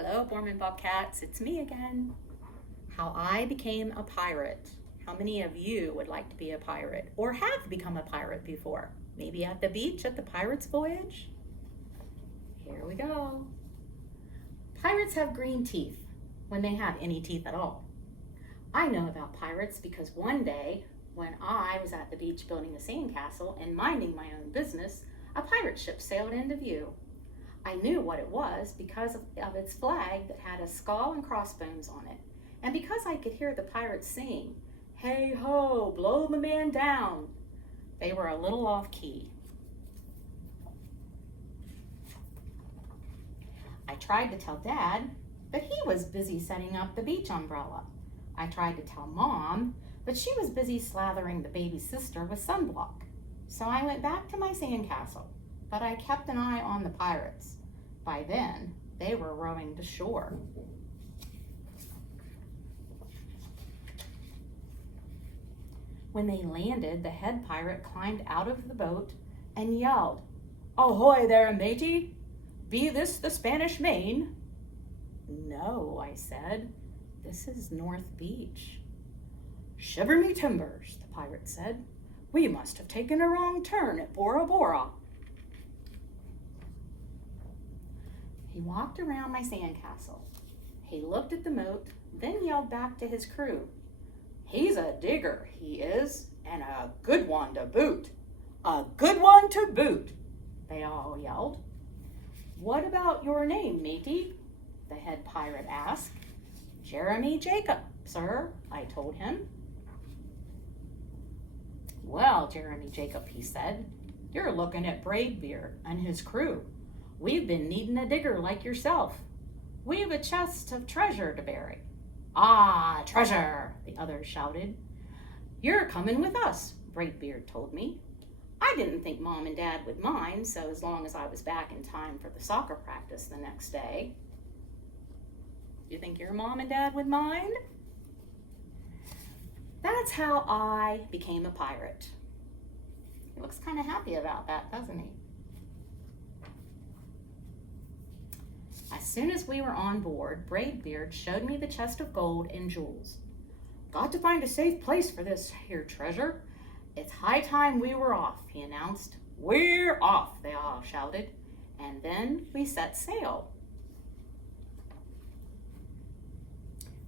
Hello, Borman Bobcats. It's me again. How I became a pirate. How many of you would like to be a pirate or have become a pirate before? Maybe at the beach at the Pirate's Voyage? Here we go. Pirates have green teeth when they have any teeth at all. I know about pirates because one day when I was at the beach building a sandcastle and minding my own business, a pirate ship sailed into view. I knew what it was because of its flag that had a skull and crossbones on it, and because I could hear the pirates sing, "Hey ho, blow the man down." They were a little off key. I tried to tell Dad, but he was busy setting up the beach umbrella. I tried to tell Mom, but she was busy slathering the baby sister with sunblock. So I went back to my sandcastle, but I kept an eye on the pirates. By then, they were rowing to shore. When they landed, the head pirate climbed out of the boat and yelled, "Ahoy there, matey! Be this the Spanish Main?" "No," I said. "This is North Beach." "Shiver me timbers," the pirate said. "We must have taken a wrong turn at Bora Bora." He walked around my sandcastle. He looked at the moat, then yelled back to his crew, "He's a digger, he is, and a good one to boot. A good one to boot," they all yelled. "What about your name, matey?" the head pirate asked. "Jeremy Jacob, sir," I told him. "Well, Jeremy Jacob," he said, "you're looking at Braidbeard and his crew. We've been needing a digger like yourself. We've a chest of treasure to bury." "Ah, treasure!" the others shouted. "You're coming with us," Braidbeard told me. I didn't think Mom and Dad would mind, so as long as I was back in time for the soccer practice the next day. You think your Mom and Dad would mind? That's how I became a pirate. He looks kind of happy about that, doesn't he? As soon as we were on board, Braidbeard showed me the chest of gold and jewels. "Got to find a safe place for this here treasure. It's high time we were off," he announced. "We're off," they all shouted, and then we set sail.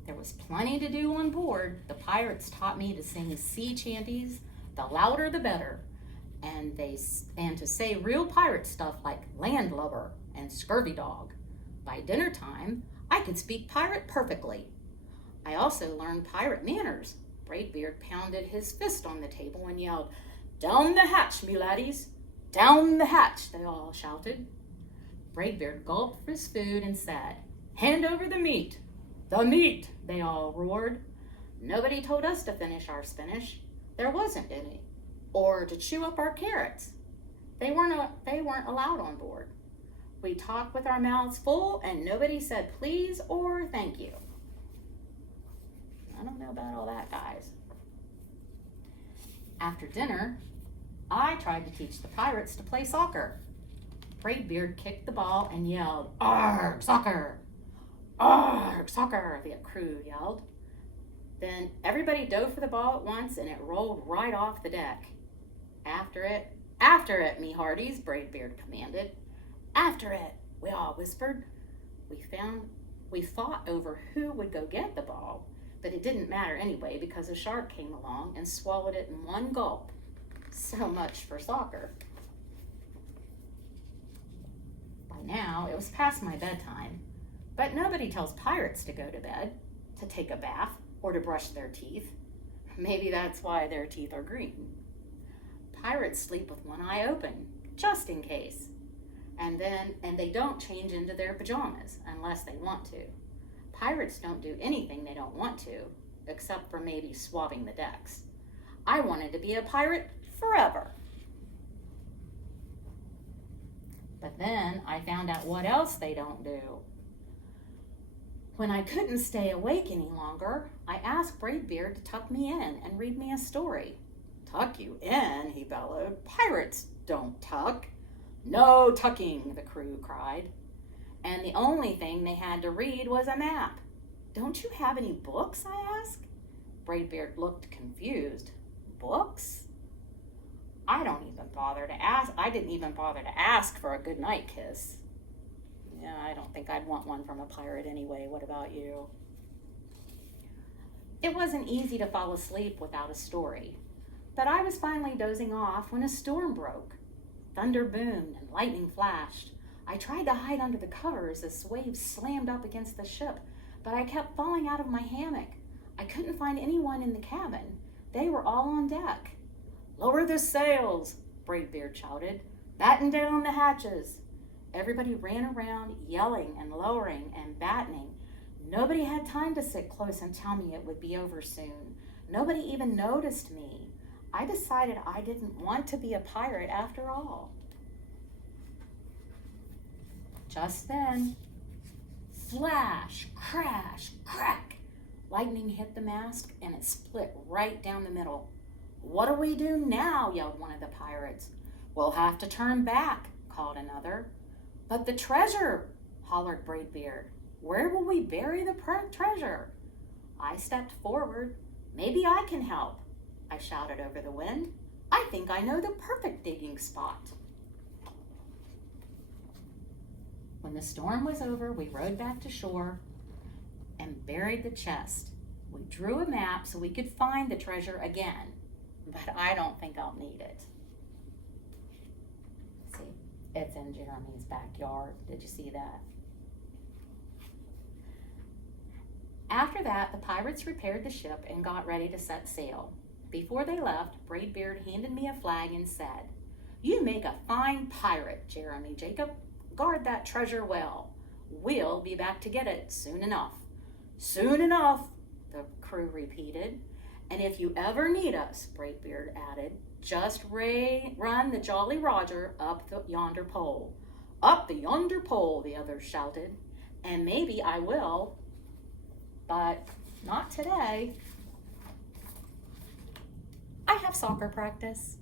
There was plenty to do on board. The pirates taught me to sing sea chanties, the louder the better, and to say real pirate stuff like landlubber and scurvy dog. By dinner time, I could speak pirate perfectly. I also learned pirate manners. Braidbeard pounded his fist on the table and yelled, "Down the hatch, me laddies! Down the hatch!" they all shouted. Braidbeard gulped his food and said, "Hand over the meat!" "The meat!" they all roared. Nobody told us to finish our spinach. There wasn't any. Or to chew up our carrots. They weren't allowed on board. We talked with our mouths full and nobody said please or thank you. I don't know about all that, guys. After dinner, I tried to teach the pirates to play soccer. Braidbeard kicked the ball and yelled, "Arg, soccer! Arg, soccer!" the crew yelled. Then everybody dove for the ball at once and it rolled right off the deck. After it, me hearties," Braidbeard commanded. "After it," we all whispered. We fought over who would go get the ball, but it didn't matter anyway because a shark came along and swallowed it in one gulp. So much for soccer. By now, it was past my bedtime, but nobody tells pirates to go to bed, to take a bath, or to brush their teeth. Maybe that's why their teeth are green. Pirates sleep with one eye open, just in case. And they don't change into their pajamas unless they want to. Pirates don't do anything they don't want to, except for maybe swabbing the decks. I wanted to be a pirate forever. But then I found out what else they don't do. When I couldn't stay awake any longer, I asked Braidbeard to tuck me in and read me a story. "Tuck you in?" he bellowed. "Pirates don't tuck." "No tucking," the crew cried. and the only thing they had to read was a map. "Don't you have any books?" I asked. Braidbeard looked confused. "Books?" I didn't even bother to ask for a goodnight kiss. Yeah, I don't think I'd want one from a pirate anyway. What about you? It wasn't easy to fall asleep without a story, but I was finally dozing off when a storm broke. Thunder boomed and lightning flashed. I tried to hide under the covers as waves slammed up against the ship, but I kept falling out of my hammock. I couldn't find anyone in the cabin. They were all on deck. "Lower the sails," Braidbeard shouted. "Batten down the hatches." Everybody ran around, yelling and lowering and battening. Nobody had time to sit close and tell me it would be over soon. Nobody even noticed me. I decided I didn't want to be a pirate after all. Just then, flash, crash, crack. Lightning hit the mast and it split right down the middle. "What do we do now?" yelled one of the pirates. "We'll have to turn back," called another. "But the treasure," hollered Braidbeard. "Where will we bury the treasure?" I stepped forward. "Maybe I can help," I shouted over the wind. "I think I know the perfect digging spot." When the storm was over, we rowed back to shore and buried the chest. We drew a map so we could find the treasure again, but I don't think I'll need it. See, it's in Jeremy's backyard. Did you see that? After that, the pirates repaired the ship and got ready to set sail. Before they left, Braidbeard handed me a flag and said, "You make a fine pirate, Jeremy Jacob. Guard that treasure well. We'll be back to get it soon enough." "Soon enough," the crew repeated. "And if you ever need us," Braidbeard added, "just run the Jolly Roger up yonder pole." "Up the yonder pole," the others shouted. "And maybe I will, but not today. I have soccer practice."